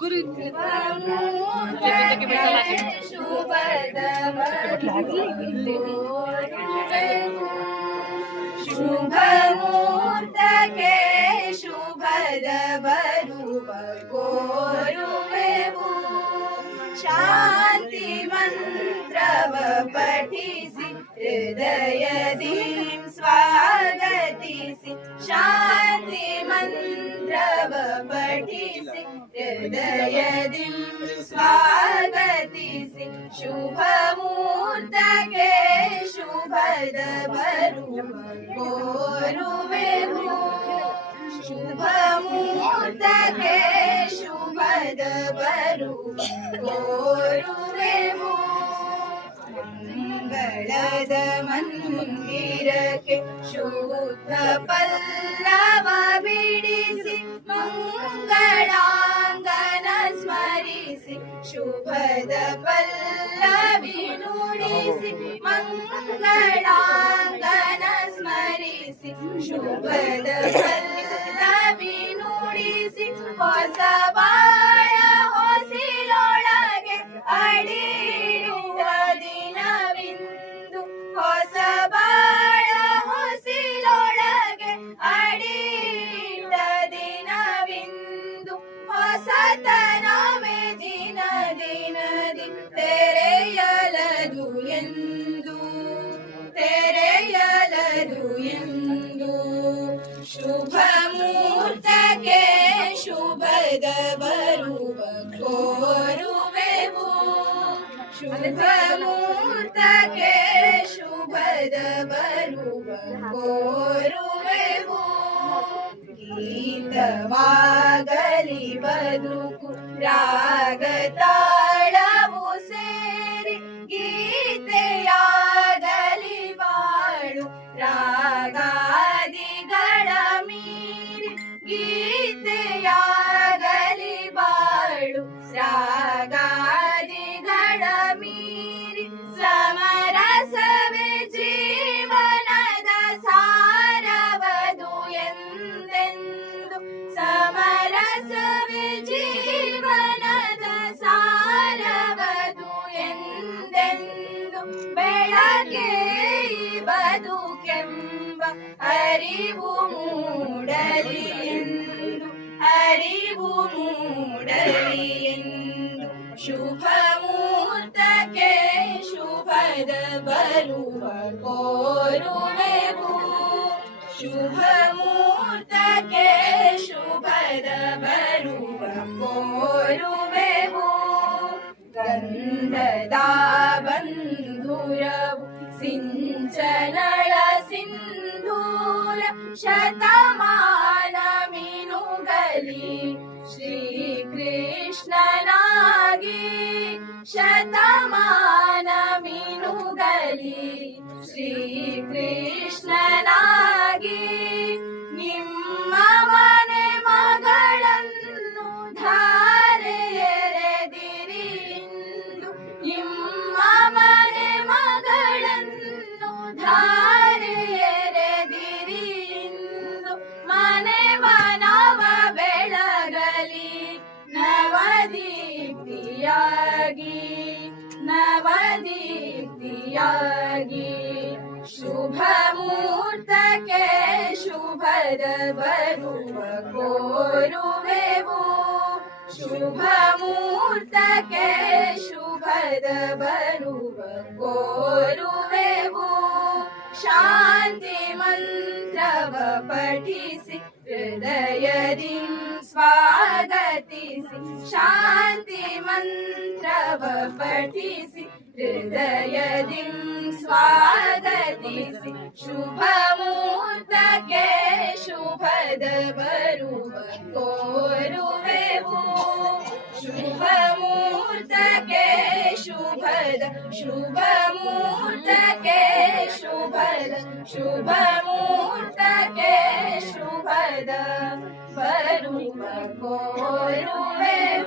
गुरु शुभमूर्त के शुभदरूप गोरुवेवु शान्ति मन्त्रव पठिसि हृदयदीं स्वागति शांति मंत्र पठिसि हृदयदिं स्वागतिसि शुभमूर्तके शुभदवरु गोरुवेमु शुभमूर्तके शुभदवरु गोरुवेमु मङ्गलद मन्दिरके शुद्ध पल्लवा ನುಡಿಸಿ ಮಂಗಳಾಂಗನ ಸ್ಮರಿಸಿ ಶುಭದ ಪಲ್ಲವಿ ನುಡಿಸಿ ಹೊಸ दवरूप घोरुवेमो शुभमूर्तके शुभदवरूप घोरुवेमो गीतवागलि बदुकु रागता ಬೆಳಗ್ಗೆ ಬದುಕೆಂಬ ಅರಿವು ಮೂಡಲಿ ಎಂದು ಅರಿವು ಮೂಡಲಿ ಎಂದು ಶುಭ ಮುಹೂರ್ತಕ್ಕೆ ಶುಭದ ಬರುವ ಕೋರುವೆವು ಶುಭ ಮುಹೂರ್ತಕ್ಕೆ ಶುಭದ ಬರುವ शतमानमीनुगली। श्रीकृष्णनागी शतमानमीनुगली। श्रीकृष्णना गी शुभमूर्तके के शुभद्र वरु अोरुवे शुभद भरुव गोरुवे पठिसि हृदयदिं स्वागतिसि। शान्तिमन्त्रव पठिसि हृदयदिं स्वागतिसि शुभमूर्तके शुभदवरु कोरुवेवु शुभमूर्तके शुभद शुभमूर्तके शुभद शुभमूर्तके शुभद वरुण कोरुवेवु